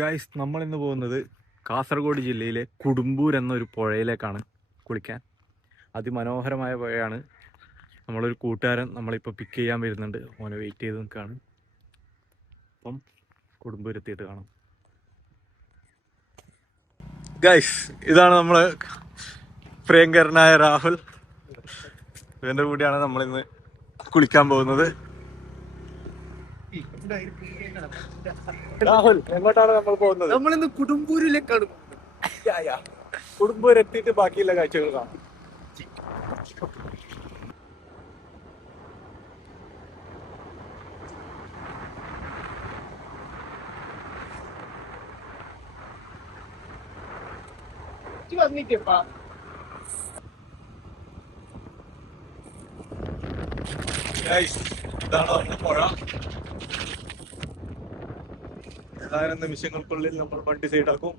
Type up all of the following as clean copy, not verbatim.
Guys, നമ്മൾ ഇന്ന് പോകുന്നത് കാസർഗോഡ് ജില്ലയിലെ കുടുംബൂർ എന്നൊരു പുഴയിലേക്കാണ് കുളിക്കാൻ. അതിമനോഹരമായ പുഴയാണ്. നമ്മളൊരു കൂട്ടുകാരൻ നമ്മളിപ്പോൾ പിക്ക് ചെയ്യാൻ വരുന്നുണ്ട്. ഓനെ വെയിറ്റ് ചെയ്ത് നിൽക്കുകയാണ്. അപ്പം കുടുംബൂർ എത്തിയിട്ട് കാണാം. ഗൈസ്, ഇതാണ് നമ്മള് പ്രിയങ്കരനായ രാഹുൽ. ഇവന്റെ കൂടെയാണ് നമ്മളിന്ന് കുളിക്കാൻ പോകുന്നത്. രാഹുൽ, എങ്ങോട്ടാണ് നമ്മൾ പോകുന്നത്? നമ്മളിന്ന് കുടുംബൂരിലേക്കാണ്. കുടുംബൂർ എത്തിയിട്ട് ബാക്കിയുള്ള കാഴ്ചകൾ കാണാം. ഇതാണ് നമ്മുടെ പുഴ. ഏതാനും നിമിഷങ്ങൾക്കുള്ളിൽ നമ്മൾ വണ്ടി സൈഡാക്കും.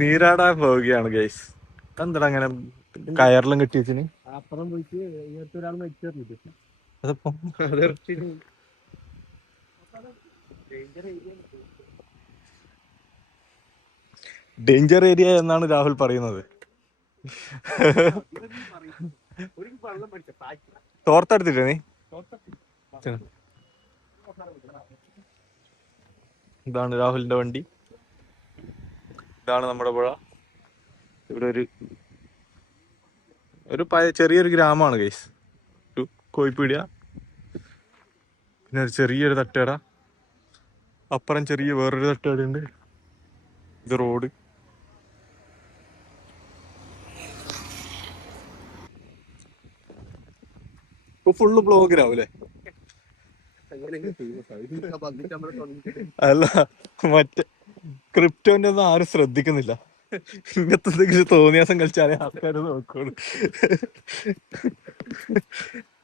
നീരാടാൻ പോവുകയാണ് ഗൈസ്. എന്താ അങ്ങനെ കയറിലും കെട്ടി വെച്ചിന്? അപ്പുറം പോയിട്ട് ഇങ്ങനത്തെ ഒരാൾ മരിച്ചു. അതിപ്പോ ഡേഞ്ചർ ഏരിയ എന്നാണ് രാഹുൽ പറയുന്നത്. തോർത്തെടുത്തില്ലേ നീ? ഇതാണ് രാഹുലിന്റെ വണ്ടി. ഇതാണ് നമ്മുടെ പുഴ. ഇവിടെ ഒരു ചെറിയൊരു ഗ്രാമമാണ് ഗൈസ്. ഒരു കോഴിപ്പീടിയ, പിന്നെ ഒരു ചെറിയൊരു തട്ടുകട, അപ്പുറം ചെറിയ വേറൊരു തട്ടുകട ഉണ്ട്. ഇത് റോഡ്. ഇപ്പൊ ഫുള്ള് ബ്ലോഗിലാവൂലേ? അല്ല, മറ്റേ ക്രിപ്റ്റോന്റെ ഒന്നും ആരും ശ്രദ്ധിക്കുന്നില്ല. ഇങ്ങനത്തെ എന്തെങ്കിലും തോന്നിയാസം കളിച്ചാലേ ആൾക്കാർ നോക്കുള്ളൂ.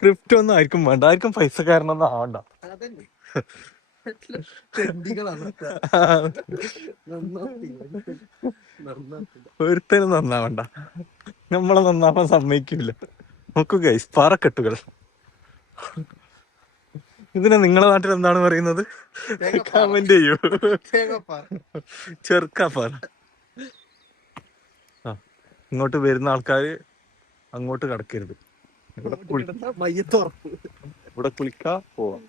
ക്രിപ്റ്റോ ഒന്നും ആയിരിക്കും വേണ്ട, ആർക്കും പൈസക്കാരനൊന്നും ആവണ്ട. ഒരുത്തനും നന്നാവണ്ട. നമ്മളെ നന്നാവാൻ സമ്മതിക്കില്ല. നോക്കൂ ഗൈസ്, പാറക്കെട്ടുകൾ. ഇതിനെ നിങ്ങളെ നാട്ടിൽ എന്താണ് പറയുന്നത്? കമന്റ് ചെയ്യൂ. ചെറുക്കാപ്പാറ. ഇങ്ങോട്ട് വരുന്ന ആൾക്കാര് അങ്ങോട്ട് കടക്കരുത്. ഇവിടെ കുളിക്കാ പോവാം.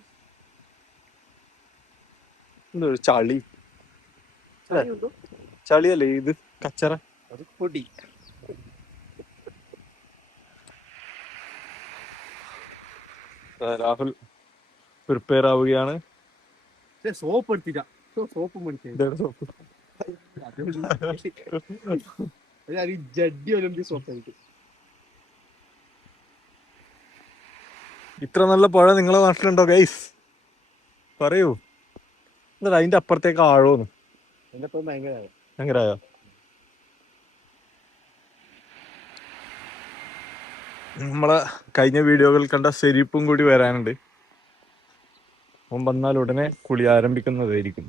എന്തൊരു ചളി. ചളിയല്ലേ ഇത്? കച്ചറ, പൊടി. രാഹുൽ പ്രിപ്പയർ ആവുകയാണ്. സോപ്പ് എടുത്തില്ല. സോപ്പ് സോപ്പ് ജഡ്ഡി ഒലിമ്പിക് സോപ്പ് ആയിട്ട്. ഇത്ര നല്ല പുഴ നിങ്ങളെ നാട്ടിലുണ്ടോ ഗൈസ്? പറയൂ. എന്താ അതിന്റെ അപ്പുറത്തേക്ക് ആഴോന്ന്? ഭയങ്കരായോ? നമ്മളെ കഴിഞ്ഞ വീഡിയോകളിൽ കണ്ട സെരിപ്പും കൂടി വരാനുണ്ട്. അവൻ വന്നാൽ ഉടനെ കുളി ആരംഭിക്കുന്നതായിരിക്കും.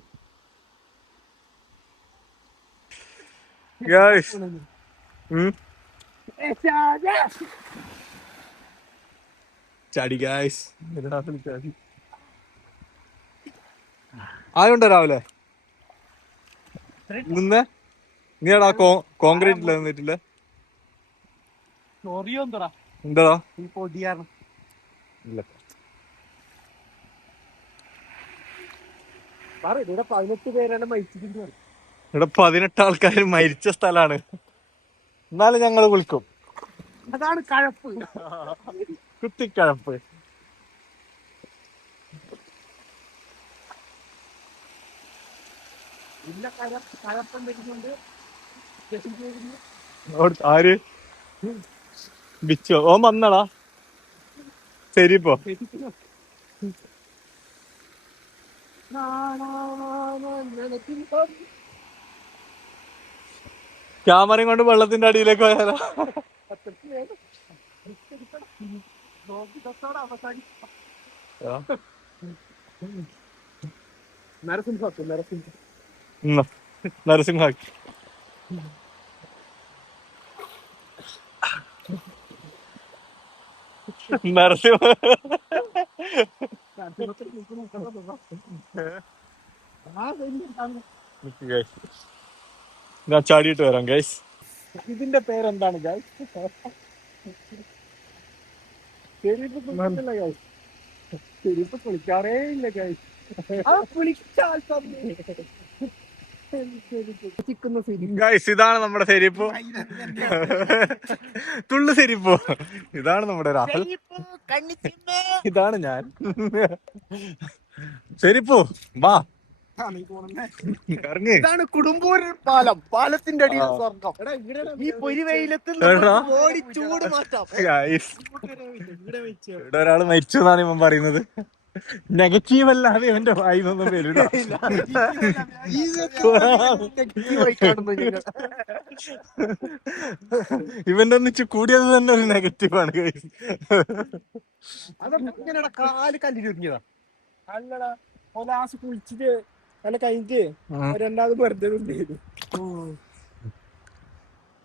ചാടി ഗായ്സ്. ആയുണ്ടോ രാവിലെ നിന്ന്? നീടാ കോൺക്രീറ്റില്ല നിന്നിട്ടില്ല? എന്താ ഇല്ല. ഇവിടെ 18 പേരാണ് മരിച്ചിട്ടുണ്ട്. ഇവിടെ 18 ആൾക്കാർ മരിച്ച സ്ഥലാണ്. എന്നാലും ഞങ്ങള് വിളിക്കും. അതാണ് കഴപ്പ്. കുത്തിക്കഴപ്പ്. ആര്? ബിച്ചോ? ഓൻ വന്നടാ. ശരിപ്പോ ക്യാമറയും കൊണ്ട് വെള്ളത്തിന്റെ അടിയിലേക്ക് പോയാലോ? നരസിംഹ. നരസിംഹ ഞാൻ ചാടിയിട്ട് വരാം ഗൈസ്. ഇതിന്റെ പേരെന്താണ് ഗൈസ്? ചെരുപ്പ് കുളിക്കാറേ ഇല്ല ഗൈസ്. ഗൈസ് ഇതാണ് നമ്മുടെ സെരിപ്പോ, തുള്ളു സെരിപ്പോ. ഇതാണ് നമ്മുടെ രാഹുൽ, ഇതാണ് ഞാൻ. സെരിപ്പോ വാ ഇറങ്ങ്. ഇതാണ് കുടുംബൂർ പാലം. പാലത്തിന്റെ അടിയിൽ സ്വർഗം. ഈ പൊരിവെയിലത്ത് ഓടി ചൂട് മാറ്റാം. ഗൈസ് ഇവിടെ ഒരാള് മരിച്ചു എന്നാണ് ഇവൻ പറയുന്നത്. നെഗറ്റീവ് അല്ലാതെ ഇവന്റെ വായിന്നൊന്നും വരില്ല. ഇവന്റെ ഒന്നിച്ച് കൂടിയത് തന്നെ ഒരു നെഗറ്റീവാണ് ഗൈസ്. അതൊക്കെ കാല് കല്ലിരുങ്ങിയതാ. അല്ലടാ ലാസ് കുളിച്ചിട്ട് നല്ല കഴിഞ്ഞിട്ട് രണ്ടാമത് വെറുതെ ചെയ്തു.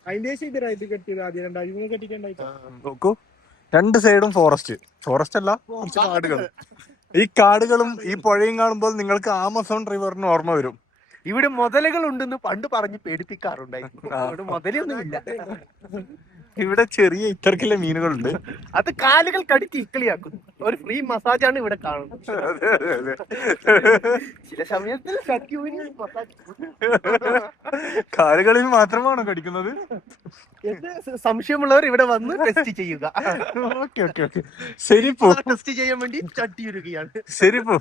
അതിന്റെ ശേഷം ഇത് കെട്ടിയത് ആദ്യം രണ്ടാമത് കെട്ടിക്കണ്ടായിട്ട്. നോക്കൂ, രണ്ട് സൈഡും ഫോറസ്റ്റ് അല്ല, കുറച്ച് കാടുകൾ. ഈ കാടുകളും ഈ പുഴയും കാണുമ്പോൾ നിങ്ങൾക്ക് ആമസോൺ റിവറിന് ഓർമ്മ വരും. ഇവിടെ മുതലുകൾ ഉണ്ടെന്ന് പണ്ട് പറഞ്ഞ് പേടിപ്പിക്കാറുണ്ടായിരുന്നു. ഇവിടെ മുതലൊന്നുമില്ല. ഇവിടെ ചെറിയ ഇത്തരത്തിലെ മീനുകളുണ്ട്. അത് കാലുകൾ കടിച്ച് ഇക്കിളിയാക്കുന്നു. ഒരു ഫ്രീ മസാജാണ് ഇവിടെ കാണുന്നത്. ചില സമയത്ത് കാലുകളിൽ മാത്രമാണോ കടിക്കുന്നത്? സംശയമുള്ളവർ ഇവിടെ വന്ന് ടെസ്റ്റ് ചെയ്യുക. ഓക്കെ ഓക്കെ ഓക്കെ, ശരി പോ. ടെസ്റ്റ് ചെയ്യാൻ വേണ്ടി ചട്ടിയുരുകയാണ്. ശരി പോ.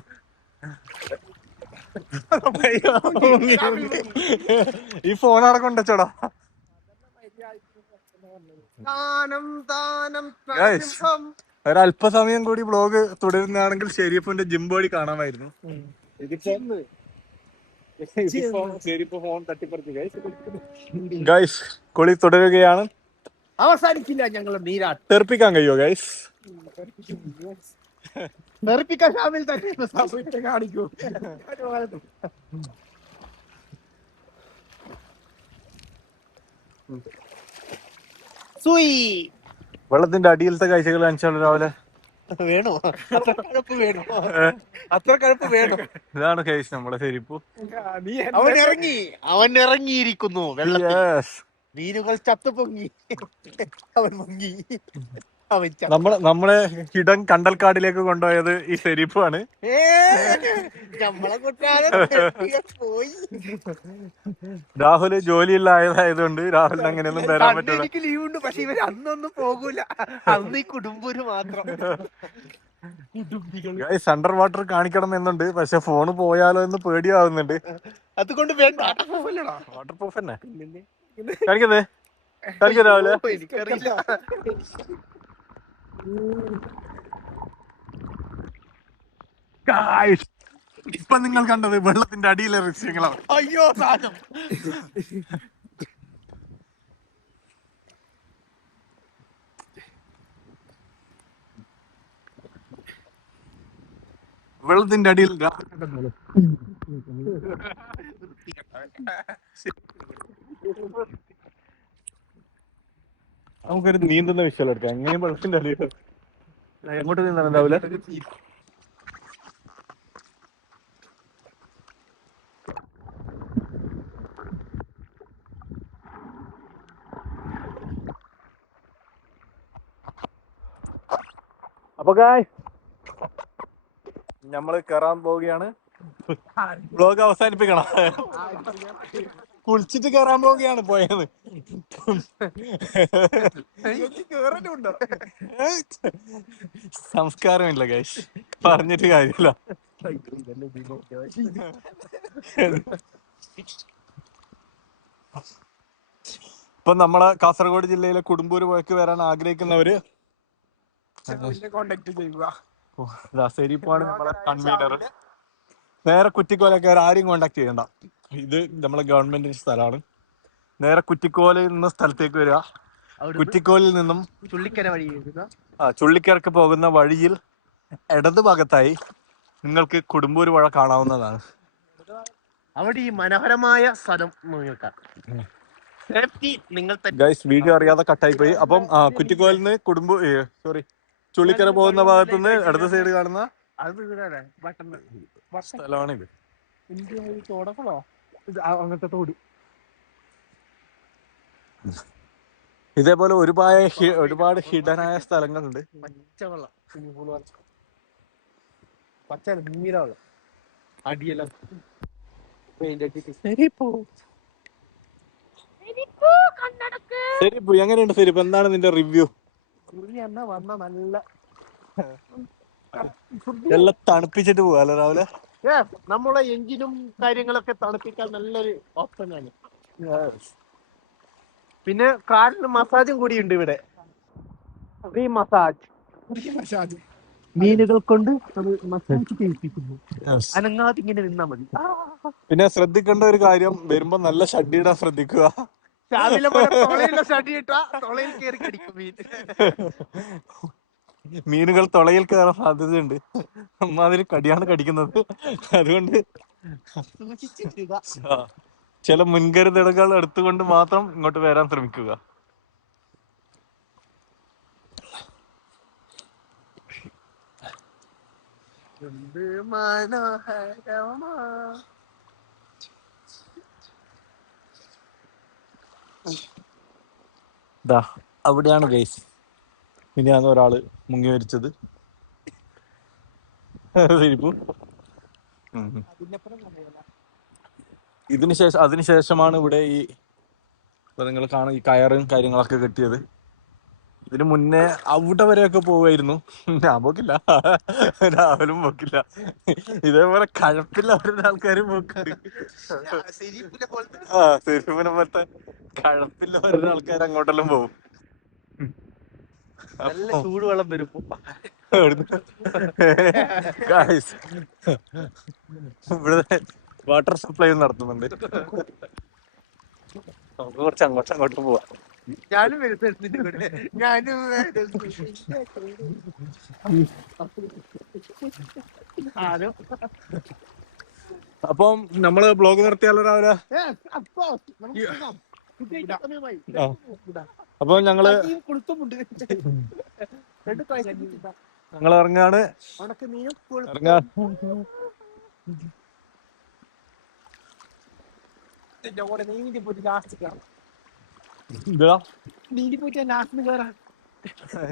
ഈ ഫോൺ അവിടെ കൊണ്ടുവച്ചോടാ. ഒരല്പസമയം കൂടി വ്ലോഗ് തുടരുന്നതാണെങ്കിൽ ഷെരീഫിന്റെ ജിം ബോഡി കാണാമായിരുന്നു. ഗൈസ് കുളി തുടരുകയാണ്. അവസാനിക്കില്ല ഞങ്ങൾ നീരാട്ട്. തെറിപ്പിക്കാൻ കഴിയോ ഗൈസ്? തെറിപ്പിക്കാൻ ഷാമിൽ തന്നെ കാണിക്കൂ. വെള്ളത്തിന്റെ അടിയിലത്തെ കാഴ്ചകൾ കാണിച്ചാലോ രാവിലെ? വേണോ? അത്ര കഴപ്പ് വേണോ? അത്ര കഴപ്പ് വേണോ? ഇതാണ് ഗൈസ് നമ്മുടെ സെരിപ്പു. അവൻ ഇറങ്ങിയിരിക്കുന്നു വെള്ളത്തിൽ. മീനുകൾ ചത്തുപൊങ്ങി. അവൻ മുങ്ങി. നമ്മളെ ഹിഡൻ കണ്ടൽക്കാടിലേക്ക് കൊണ്ടുപോയത് ഈ സെരിപ്പാണ്. പോയി. രാഹുല് ജോലിയില്ലായതായതുകൊണ്ട് രാഹുലിന് അങ്ങനെയൊന്നും വരാൻ പറ്റില്ല. എനിക്ക് ലീവ് ഉണ്ട്, പക്ഷെ ഇവർ അന്നൊന്നും പോകൂല. അന്ന് ഈ കുടുംബൂര് മാത്രം. അണ്ടർ വാട്ടർ കാണിക്കണം എന്നുണ്ട്, പക്ഷെ ഫോണ് പോയാലോ എന്ന് പേടിയാവുന്നുണ്ട്. അതുകൊണ്ട് വേണ്ട. വാട്ടർ പ്രൂഫ് തന്നെ കാണിക്കുന്നേ. കാണിക്കാം രാവിലെ. എനിക്കറിയില്ല. ഇപ്പൊ നിങ്ങൾ കണ്ടത് വെള്ളത്തിന്റെ അടിയിലെ ദൃശ്യങ്ങളാണ്. അയ്യോ സാധനം. വെള്ളത്തിന്റെ അടിയിൽ നമുക്കൊരു നീന്തുന്ന വിഷയം എടുക്കാം. എങ്ങനെയും വെള്ളത്തിന്റെ അടിയിൽ എങ്ങോട്ട് നീന്താനുണ്ടാവില്ല. അപ്പൊ നമ്മള് കയറാൻ പോവുകയാണ്. വ്ലോഗ് അവസാനിപ്പിക്കണം. കുളിച്ചിട്ട് കയറാൻ പോവുകയാണ് പോയത്. സംസ്കാരമില്ല ഗൈസ്, പറഞ്ഞിട്ട് കാര്യമില്ല. ഇപ്പൊ നമ്മളെ കാസർഗോഡ് ജില്ലയിലെ കുടുംബൂര് പോയക്ക് വരാൻ ആഗ്രഹിക്കുന്നവര് കോണ്ടാക്ട് ചെയ്യുക. സെരിപ്പാണ് നമ്മളെ കൺവീനർ. നേരെ കുറ്റിക്കോലക്കാർ ആരും കോണ്ടാക്ട് ചെയ്യണ്ട. ഇത് നമ്മളെ ഗവൺമെന്റ് സ്ഥലമാണ്. നേരെ കുറ്റിക്കോലിൽ നിന്ന് സ്ഥലത്തേക്ക് വരിക. കുറ്റിക്കോലിൽ നിന്നും ചുള്ളിക്കര വഴി ചുള്ളിക്കരക്ക് പോകുന്ന വഴിയിൽ ഇടതുഭാഗത്തായി നിങ്ങൾക്ക് കുടുംബൂര് പുഴ കാണാവുന്നതാണ്. അവിടെ ഈ മനോഹരമായ സ്ഥലം സേഫ്റ്റി നിങ്ങൾ ഗൈസ് വീഡിയോ അറിയാതെ കട്ടായി പോയി. അപ്പം കുറ്റിക്കോലിൽ നിന്ന് ചുള്ളിക്കര പോകുന്ന ഭാഗത്തുനിന്ന് അടുത്ത സൈഡ് കാണുന്ന അത് ഇതിലാണ് ബട്ടൺ സ്ഥലമാണിത്. തോടക്കണോ അങ്ങനത്തെ തോട്. ഇതേപോലെ ഒരുപാട് ഹിഡനായ സ്ഥലങ്ങളുണ്ട്. പച്ചവെള്ളം സ്വിമ്മിംഗ് പൂള് പച്ച നീല വെള്ളം അടിയെല്ലാം സെരിപ്പ് എങ്ങനെയുണ്ട്? സെരിപ്പ് എന്താണ് നിന്റെ റിവ്യൂ? വന്ന നല്ല എല്ലാം തണുപ്പിച്ചിട്ട് പോവാല്ലേ രാവിലെ? നമ്മളെ എഞ്ചിനും കാര്യങ്ങളൊക്കെ തണുപ്പിക്കാൻ നല്ലൊരു ഓപ്ഷനാണ്. പിന്നെ കാലിന് മസാജും കൂടി ഉണ്ട് ഇവിടെ. ഫ്രീ മസാജ് മീനുകൾ കൊണ്ട് മസാജ് ചെയ്യിപ്പിക്കുന്നു. അനങ്ങാതെ ഇങ്ങനെ നിന്നാ മതി. പിന്നെ ശ്രദ്ധിക്കേണ്ട ഒരു കാര്യം, വരുമ്പോ നല്ല ഷഡ്ഡിയിടാൻ ശ്രദ്ധിക്കുക. രാവിലെ തൊളയിലുള്ള ഷഡി ഇട്ടാ തൊളയിൽ കയറി കടിക്കും മീൻ. മീനുകൾ തൊളയിൽ കയറാൻ സാധ്യതയുണ്ട്. അമ്മാതിരി കടിയാണ് കടിക്കുന്നത്. അതുകൊണ്ട് ചില മുൻകരുതലുകൾ എടുത്തുകൊണ്ട് മാത്രം ഇങ്ങോട്ട് വരാൻ ശ്രമിക്കുക. അവിടെയാണ് ഗൈസ് ഇനിയാണ് ഒരാള് മുങ്ങി മരിച്ചത്. അതിനുശേഷമാണ് ഇവിടെ നിങ്ങൾ കാണും ഈ കയറും കാര്യങ്ങളൊക്കെ കെട്ടിയത്. ഇതിന് മുന്നേ അവിടെ വരെയൊക്കെ പോവായിരുന്നു. ഞാൻ പോക്കില്ല, രാഹുലും പോക്കില്ല. ഇതേപോലെ കഴപ്പില്ല വരുന്ന ആൾക്കാരും പോക്കുണ്ട്. സെരിഫിനെ പോലത്തെ കഴപ്പില്ല വരുന്ന ആൾക്കാർ അങ്ങോട്ടെല്ലാം പോകും. നല്ല ചൂടുവെള്ളം വരും. ഇവിടെ വാട്ടർ സപ്ലൈ നടത്തുന്നുണ്ട്. നമുക്ക് കുറച്ച് അങ്ങോട്ട് പോവാം. ഞാനും വരുന്നുണ്ട്. ഞാനും അപ്പം നമ്മള് ബ്ലോഗ് നിർത്തിയാലോ രാവിലെ? അപ്പൊ ഞങ്ങള് ഇറങ്ങാണ്.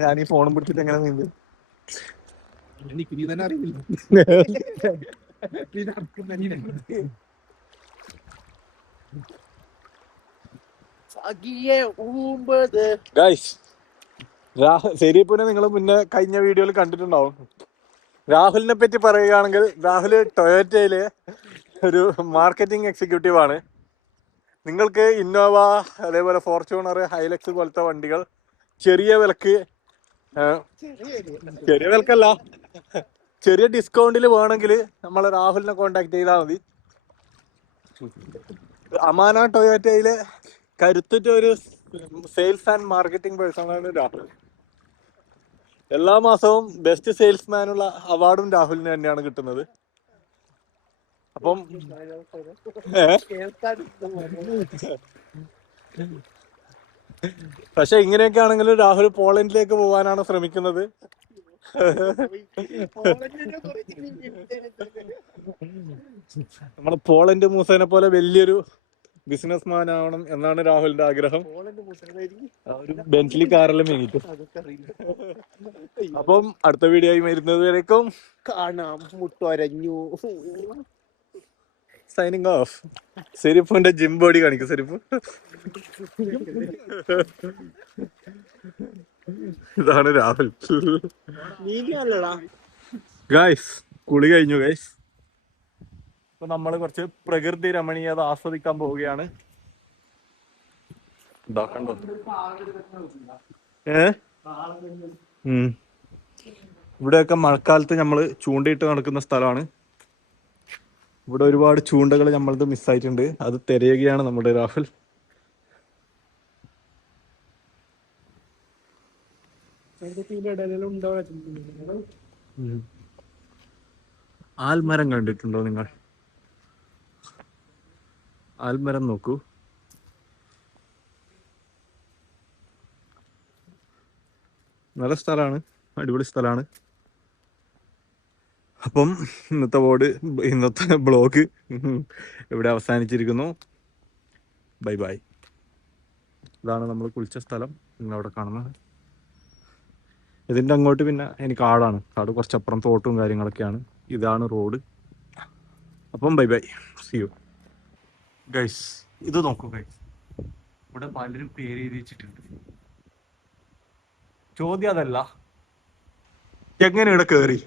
ഞാൻ ഈ ഫോണും പിടിച്ചിട്ട് എങ്ങനെ നീന്ത്? സെരീപ്പിനെ നിങ്ങൾ മുന്നേ കഴിഞ്ഞ വീഡിയോയിൽ കണ്ടിട്ടുണ്ടാവും. രാഹുലിനെ പറ്റി പറയുകയാണെങ്കിൽ, രാഹുൽ ടൊയോറ്റയിലെ ഒരു മാർക്കറ്റിംഗ് എക്സിക്യൂട്ടീവ് ആണ്. നിങ്ങൾക്ക് ഇന്നോവ, അതേപോലെ ഫോർച്യൂണർ, ഹൈലക്സ് പോലത്തെ വണ്ടികൾ ചെറിയ വിലക്കല്ല, ചെറിയ ഡിസ്കൗണ്ടിൽ വേണമെങ്കിൽ നമ്മളെ രാഹുലിനെ കോണ്ടാക്ട് ചെയ്താൽ മതി. അമാന ടൊയോറ്റയിലെ കരുത്തുറ്റ ഒരു സെയിൽസ് ആൻഡ് മാർക്കറ്റിംഗ് പേഴ്സണാണ് രാഹുൽ. എല്ലാ മാസവും ബെസ്റ്റ് സെയിൽസ്മാനുള്ള അവാർഡും രാഹുലിന് തന്നെയാണ് കിട്ടുന്നത്. അപ്പം പക്ഷെ ഇങ്ങനെയൊക്കെ ആണെങ്കിലും രാഹുൽ പോളണ്ടിലേക്ക് പോകാനാണ് ശ്രമിക്കുന്നത്. നമ്മളെ പോളണ്ട് മൂസേനെ പോലെ വലിയൊരു ബിസിനസ്മാൻ ആവണം എന്നാണ് രാഹുലിന്റെ ആഗ്രഹം. ഒരു ബെന്റ്ലി കാറെല്ലാം മേടിക്കും. അപ്പം അടുത്ത വീഡിയോ ആയി വരുന്നത് വരേക്കും കാണാം. മുട്ടൊരഞ്ഞു. Signing off. സെരിഫിന്റെ ജിം ബോഡി കാണിക്കും. സെരിഫ് ഇതാണ് രാഹുൽ. ഗായ്സ് കുളി കഴിഞ്ഞു ഗായ്സ്. ഇപ്പൊ നമ്മള് കുറച്ച് പ്രകൃതി രമണീയത ആസ്വദിക്കാൻ പോവുകയാണ്. കണ്ടോ? ഇവിടെയൊക്കെ മഴക്കാലത്ത് നമ്മള് ചൂണ്ടയിട്ട് നടക്കുന്ന സ്ഥലമാണ്. ഇവിടെ ഒരുപാട് ചൂണ്ടകൾ നമ്മളത് മിസ്സായിട്ടുണ്ട്. അത് തിരയുകയാണ് നമ്മുടെ രാഹുൽ. ആൽമരം കണ്ടിട്ടുണ്ടോ നിങ്ങൾ? ആൽമരം നോക്കൂ. നല്ല സ്ഥലമാണ്. അടിപൊളി സ്ഥലമാണ്. അപ്പം ഇന്നത്തെ ബ്ലോഗ് ഇവിടെ അവസാനിച്ചിരിക്കുന്നു. Bye bye. ഇതാണ് നമ്മൾ കുളിച്ച സ്ഥലം, നിങ്ങളവിടെ കാണുന്നത്. ഇതിൻ്റെ അങ്ങോട്ട് പിന്നെ എനിക്ക് കാടാണ്, കാട് കുറച്ചപ്പുറം തോട്ടും കാര്യങ്ങളൊക്കെയാണ്. ഇതാണ് റോഡ്. അപ്പം bye bye, C you guys. ഇത് നോക്കൂ ഗൈസ്, ഇവിടെ പലരും പേര് എഴുതി വെച്ചിട്ടുണ്ട്. ചോദ്യം അതല്ല, എങ്ങനെ ഇവിടെ കേറി?